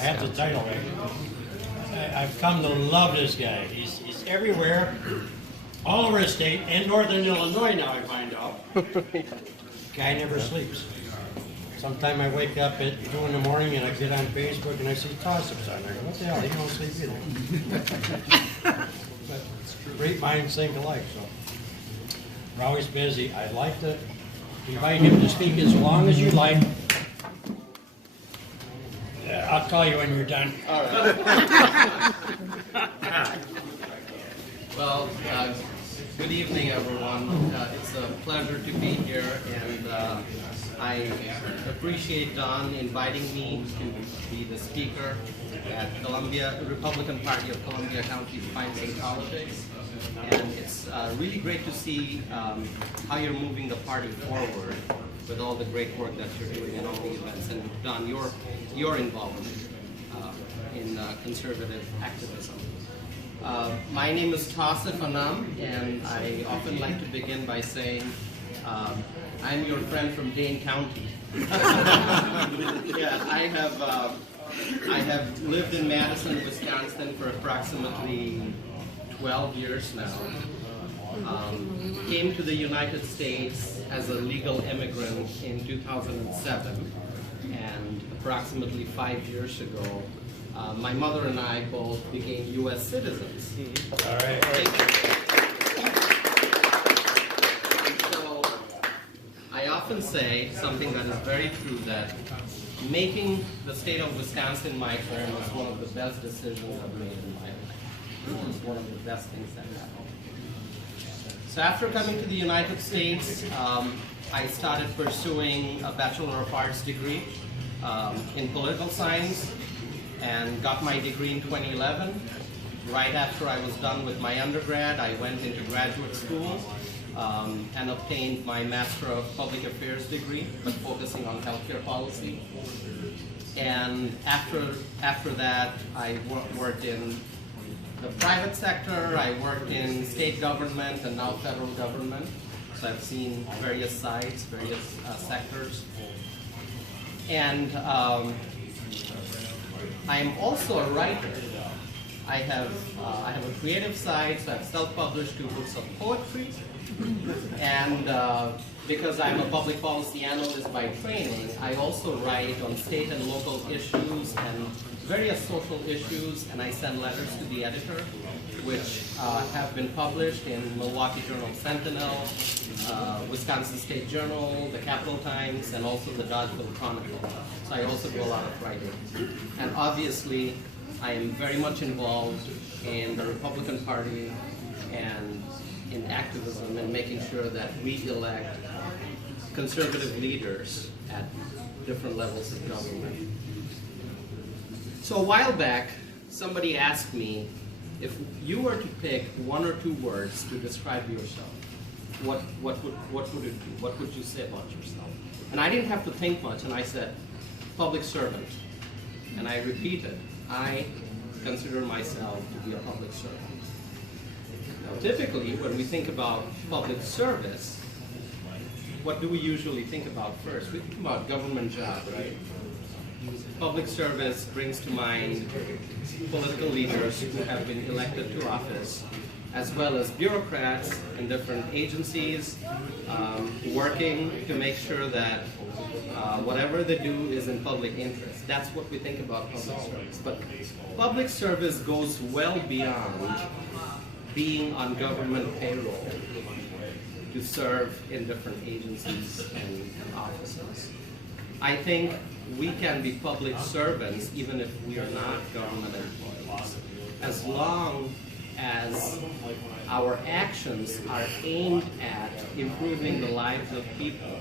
have the title right. I've come to love this guy. He's everywhere, all over the state, and northern Illinois now, I find out. Guy never sleeps. Sometime I wake up at 2 in the morning and I get on Facebook and I see toss-ups on there. What the hell, he don't sleep either. But great minds think alike, so. We're always busy. I'd like to invite him to speak as long as you like. I'll call you when you're done. All right. Well, good evening, everyone. It's a pleasure to be here, and I appreciate Don inviting me to be the speaker at Republican Party of Columbia County Pints and Politics. And it's really great to see how you're moving the party forward with all the great work that you're doing and all the events. And Don, your involvement in conservative activism. My name is Tausif Anam, and I often like to begin by saying I'm your friend from Dane County. Yeah, I have lived in Madison, Wisconsin for approximately 12 years now. Came to the United States as a legal immigrant in 2007, and approximately 5 years ago, my mother and I both became U.S. citizens. All right. So I often say something that is very true, that making the state of Wisconsin my home was one of the best decisions I've made in my life. It was one of the best things that happened. So after coming to the United States, I started pursuing a Bachelor of Arts degree in political science, and got my degree in 2011. Right after I was done with my undergrad, I went into graduate school and obtained my Master of Public Affairs degree, but focusing on healthcare policy. And after that, I worked in the private sector, I worked in state government and now federal government. So I've seen various sides, various sectors. And I am also a writer. I have a creative side, so I've self-published 2 books of poetry. And because I'm a public policy analyst by training, I also write on state and local issues and various social issues, and I send letters to the editor, which have been published in Milwaukee Journal-Sentinel, Wisconsin State Journal, the Capital Times, and also the Dodgeville Chronicle. So I also do a lot of writing. And obviously, I am very much involved in the Republican Party and in activism and making sure that we elect conservative leaders at different levels of government. So a while back, somebody asked me, if you were to pick 1 or 2 words to describe yourself, what would it be? What would you say about yourself? And I didn't have to think much, and I said, public servant. And I repeated, I consider myself to be a public servant. Now, typically, when we think about public service, what do we usually think about first? We think about government jobs, right? Public service brings to mind political leaders who have been elected to office, as well as bureaucrats in different agencies working to make sure that whatever they do is in public interest. That's what we think about public service. But public service goes well beyond being on government payroll to serve in different agencies and offices. I think we can be public servants even if we are not government employees, as long as our actions are aimed at improving the lives of people.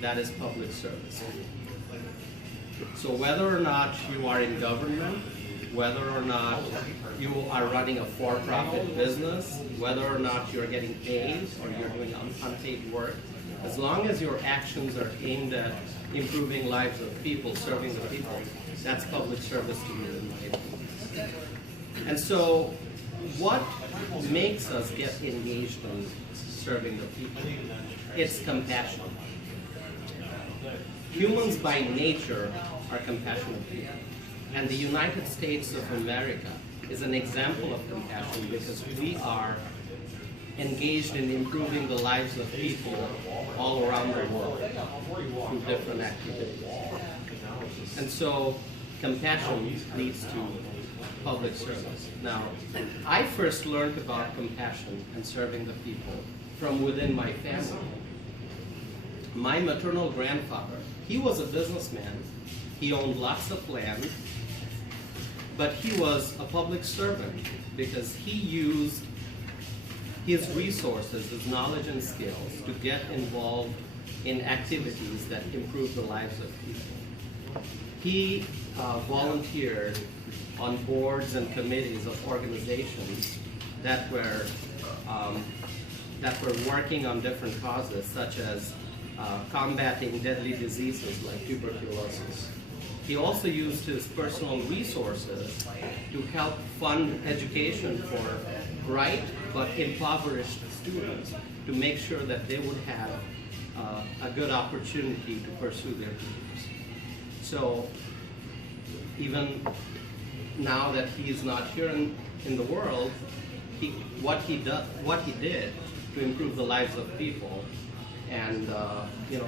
That is public service. So whether or not you are in government, whether or not you are running a for-profit business, whether or not you're getting paid or you're doing unpaid work, as long as your actions are aimed at improving lives of people, serving the people, that's public service to me, in my opinion. And so what makes us get engaged in serving the people? It's compassion. Humans by nature are compassionate people. And the United States of America is an example of compassion because we are engaged in improving the lives of people all around the world through different activities. And so compassion leads to public service. Now, I first learned about compassion and serving the people from within my family. My maternal grandfather, he was a businessman. He owned lots of land, but he was a public servant because he used his resources, his knowledge and skills to get involved in activities that improve the lives of people. He volunteered on boards and committees of organizations that were working on different causes, such as combating deadly diseases like tuberculosis. He also used his personal resources to help fund education for bright but impoverished students to make sure that they would have a good opportunity to pursue their dreams. So even now that he is not here in the world, what he did to improve the lives of people, and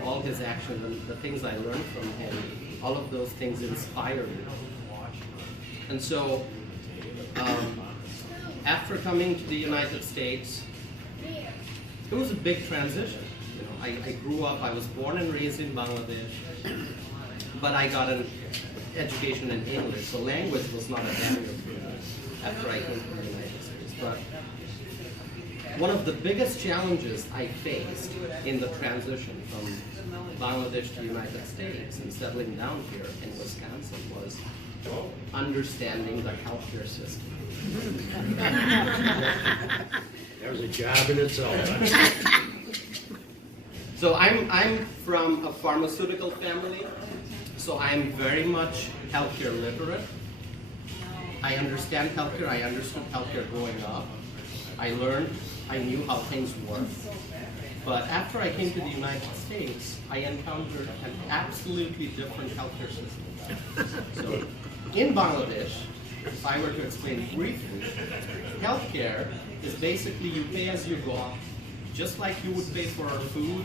all his actions and the things I learned from him, all of those things inspire me. And so after coming to the United States, it was a big transition. I grew up, I was born and raised in Bangladesh, but I got an education in English, so language was not a barrier for me after I came to the United States. But one of the biggest challenges I faced in the transition from Bangladesh to the United States and settling down here in Wisconsin was understanding the healthcare system. That was a job in itself. So I'm from a pharmaceutical family, so I'm very much healthcare literate. I understand healthcare. I understood healthcare growing up. I knew how things work. But after I came to the United States, I encountered an absolutely different healthcare system. So in Bangladesh, if I were to explain briefly, healthcare is basically you pay as you go, just like you would pay for food,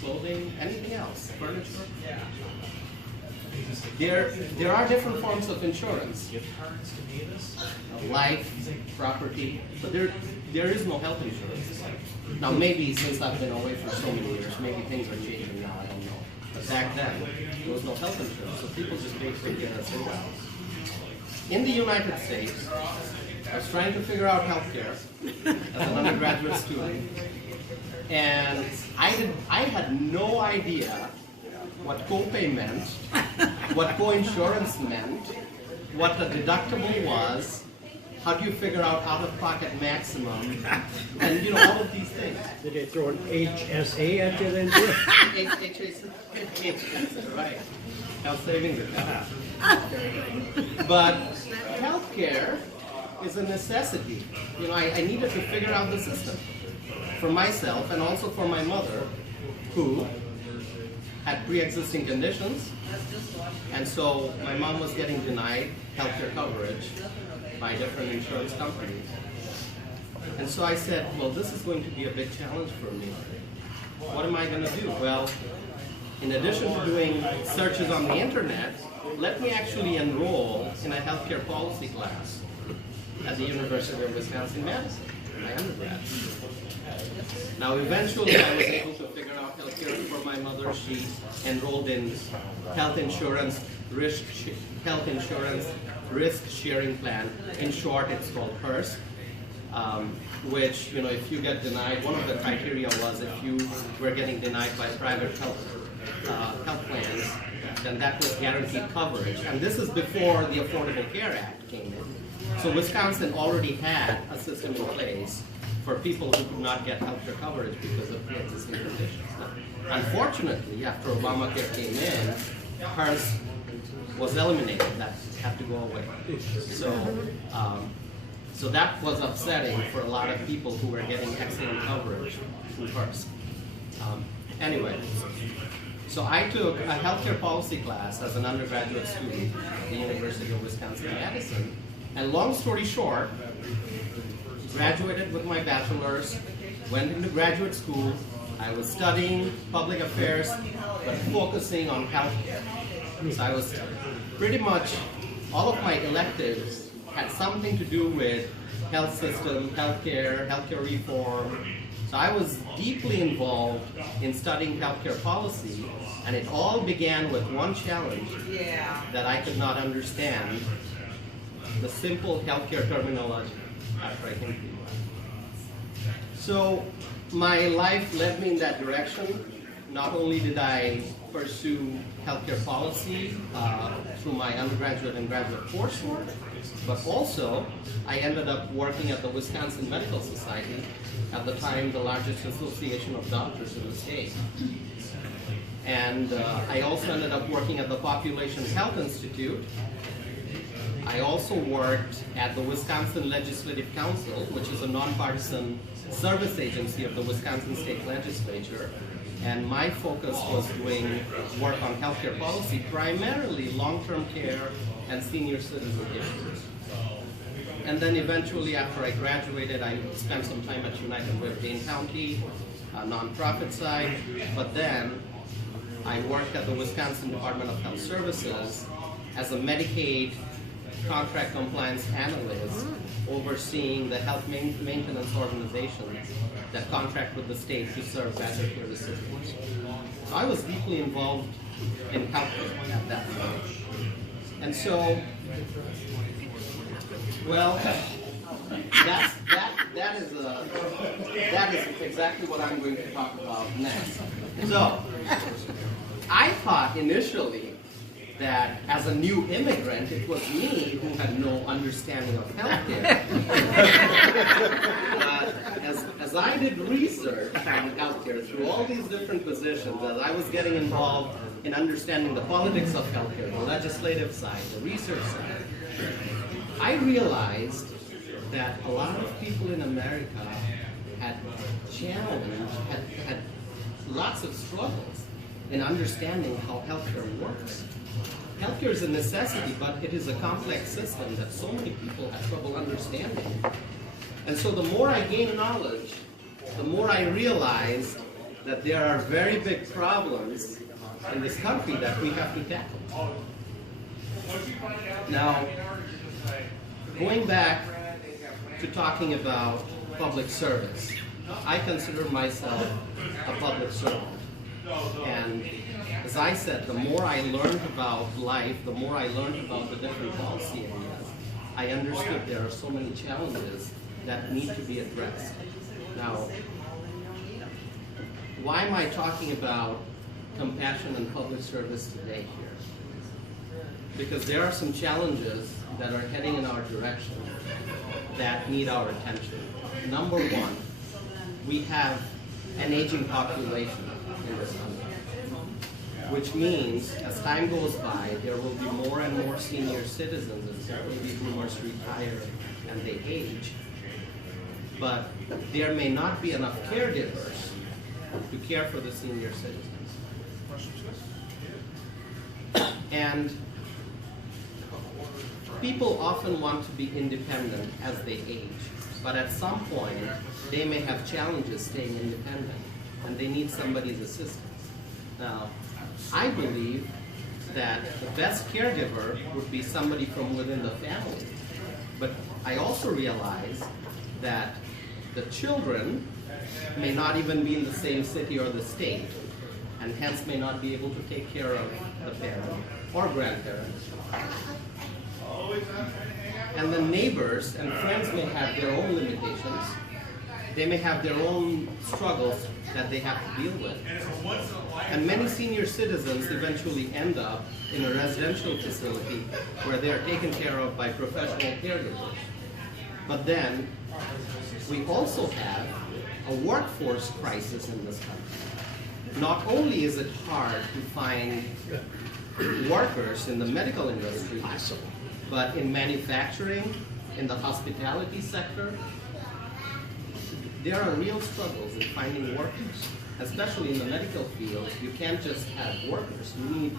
clothing, anything else, furniture. There are different forms of insurance, life, property, but there is no health insurance. Now maybe since I've been away for so many years, maybe things are changing now, I don't know. But back then, there was no health insurance, so people just basically get us in well. In the United States, I was trying to figure out healthcare as an undergraduate student, and I had no idea what copay meant, what coinsurance meant, what the deductible was, how do you figure out out-of-pocket maximum, and all of these things. Did they throw an HSA at you then too? HSA, right. Health savings account. But healthcare is a necessity. I needed to figure out the system for myself and also for my mother, who had pre-existing conditions, and so my mom was getting denied healthcare coverage by different insurance companies. And so I said, well, this is going to be a big challenge for me. What am I going to do? Well, in addition to doing searches on the internet, let me actually enroll in a healthcare policy class at the University of Wisconsin-Madison, my undergrad. Now, eventually, I was able to figure out healthcare for my mother. She enrolled in health insurance risk sharing plan. In short, it's called HRSA, which, if you get denied, one of the criteria was if you were getting denied by private health plans, then that was guaranteed coverage. And this is before the Affordable Care Act came in. So Wisconsin already had a system in place for people who could not get healthcare coverage because of pre-existing conditions. Now, unfortunately, after Obamacare came in, HRSA was eliminated. That had to go away. So that was upsetting for a lot of people who were getting excellent coverage through HRSA. Anyway, So I took a healthcare policy class as an undergraduate student at the University of Wisconsin-Madison. And long story short, graduated with my bachelor's, went into graduate school. I was studying public affairs, but focusing on healthcare. So I was pretty much, all of my electives had something to do with health system, healthcare reform. So I was deeply involved in studying healthcare policy, and it all began with one challenge that I could not understand, the simple healthcare terminology after I came to the US. So my life led me in that direction. Not only did I pursue healthcare policy through my undergraduate and graduate coursework, but also I ended up working at the Wisconsin Medical Society, at the time the largest association of doctors in the state. And I also ended up working at the Population Health Institute. I also worked at the Wisconsin Legislative Council, which is a nonpartisan service agency of the Wisconsin State Legislature. And my focus was doing work on healthcare policy, primarily long-term care and senior citizen issues. And then eventually, after I graduated, I spent some time at United with Dane County, a nonprofit side, but then I worked at the Wisconsin Department of Health Services as a Medicaid contract compliance analyst, overseeing the health maintenance organizations that contract with the state to serve better care recipients. So I was deeply involved in healthcare at that time. And so, well, that is exactly what I'm going to talk about next. So, I thought initially that as a new immigrant, it was me who had no understanding of healthcare. As I did research on healthcare through all these different positions, as I was getting involved in understanding the politics of healthcare, the legislative side, the research side, I realized that a lot of people in America had lots of struggles in understanding how healthcare works. Healthcare is a necessity, but it is a complex system that so many people have trouble understanding. And so the more I gained knowledge, the more I realized that there are very big problems in this country that we have to tackle. Now, going back to talking about public service, I consider myself a public servant. And as I said, the more I learned about life, the more I learned about the different policy areas, I understood there are so many challenges that need to be addressed. Now, why am I talking about compassion and public service today here? Because there are some challenges that are heading in our direction that need our attention. Number one, we have an aging population in this country, which means as time goes by, there will be more and more senior citizens as baby boomers retire and they age. But there may not be enough caregivers to care for the senior citizens. And people often want to be independent as they age, but at some point, they may have challenges staying independent, and they need somebody's assistance. Now, I believe that the best caregiver would be somebody from within the family, but I also realize that the children may not even be in the same city or the state, and hence may not be able to take care of the parent or grandparents. And the neighbors and friends may have their own limitations. They may have their own struggles that they have to deal with. And many senior citizens eventually end up in a residential facility where they are taken care of by professional caregivers. But then, we also have a workforce crisis in this country. Not only is it hard to find workers in the medical industry, but in manufacturing, in the hospitality sector, there are real struggles in finding workers. especially in the medical field, you can't just have workers. You need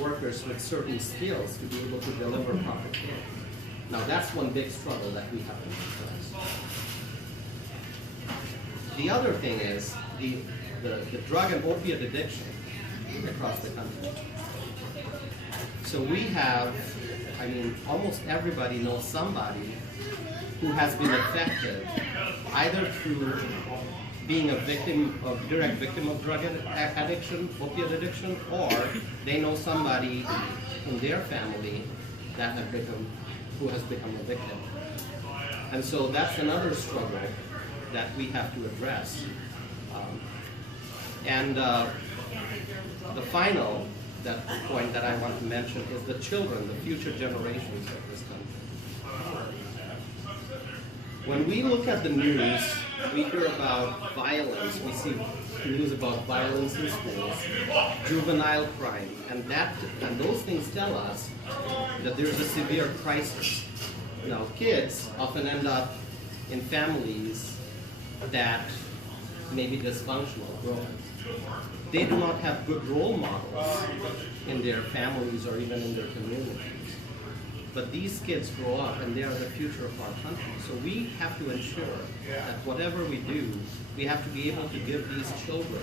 workers with certain skills to be able to deliver proper care. Now that's one big struggle that we have to address. The other thing is the drug and opiate addiction across the country. So we have, I mean, almost everybody knows somebody who has been affected either through being a victim of, direct victim of drug addiction, opiate addiction, or they know somebody in their family that who has become a victim. And so that's another struggle that we have to address. The final point that I want to mention is the children, the future generations of this country. When we look at the news, we hear about violence. We see news about violence in schools, juvenile crime, and those things tell us that there's a severe crisis. Now, kids often end up in families that may be dysfunctional growing. They do not have good role models in their families or even in their communities. But these kids grow up and they are the future of our country. So we have to ensure that whatever we do, we have to be able to give these children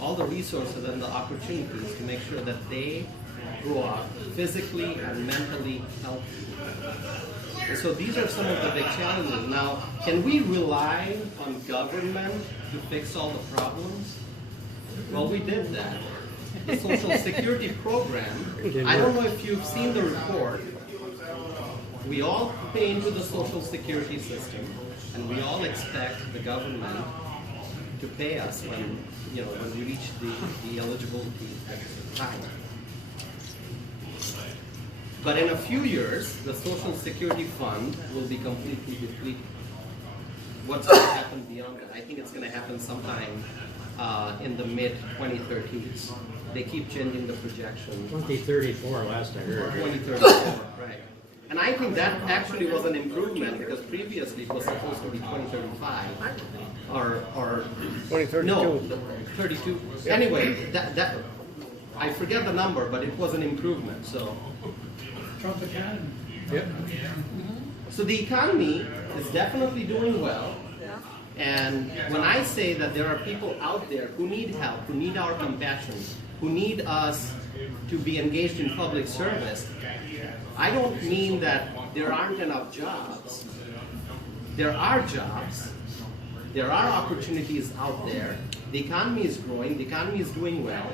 all the resources and the opportunities to make sure that they grow up physically and mentally healthy. And so these are some of the big challenges. Now, can we rely on government to fix all the problems? Well, we did that. The Social Security program, I don't know if you've seen the report. We all pay into the Social Security system, and we all expect the government to pay us when we reach the eligibility time. But in a few years, the Social Security fund will be completely depleted. What's going to happen beyond that? I think it's going to happen sometime in the mid-2030s. They keep changing the projection. 2034 last I heard. 2034, right. And I think that actually was an improvement because previously it was supposed to be 2035 or 2032. No, 32. Anyway, that I forget the number, but it was an improvement. So. Trump economy. Yep. So the economy is definitely doing well. And when I say that there are people out there who need help, who need our compassion, who need us to be engaged in public service, I don't mean that there aren't enough jobs. There are jobs. There are opportunities out there. The economy is growing. The economy is doing well.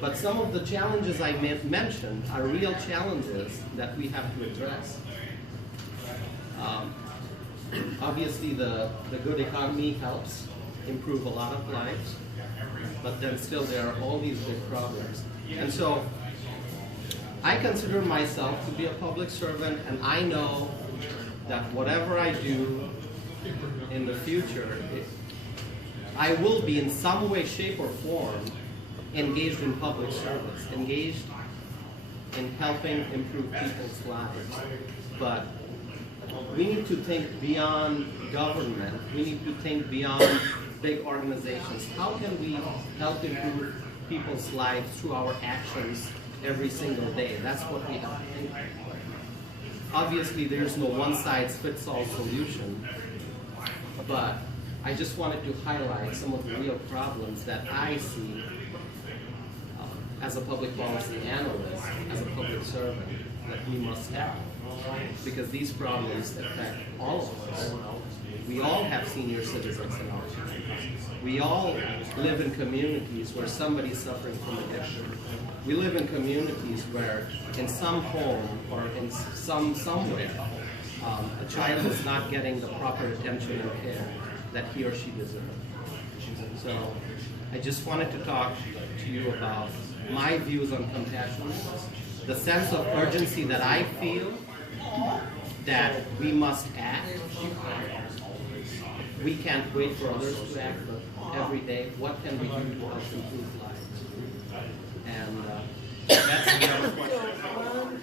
But some of the challenges I mentioned are real challenges that we have to address. Obviously, the good economy helps improve a lot of lives, but then still there are all these big problems. And so I consider myself to be a public servant, and I know that whatever I do in the future, I will be in some way, shape, or form engaged in public service, engaged in helping improve people's lives. But we need to think beyond government. We need to think beyond big organizations. How can we help improve people's lives through our actions every single day? That's what we have to think. Obviously, there's no one-size-fits-all solution, but I just wanted to highlight some of the real problems that I see as a public policy analyst, as a public servant, that we must tackle. Because these problems affect all of us. We all have senior citizens in our country. We all live in communities where somebody's suffering from addiction. We live in communities where in some home or in somewhere, a child is not getting the proper attention and care that he or she deserves. So I just wanted to talk to you about my views on compassion, the sense of urgency that I feel that we must act. We can't wait for others to act, but every day, what can we do to help improve lives? And that's the other question.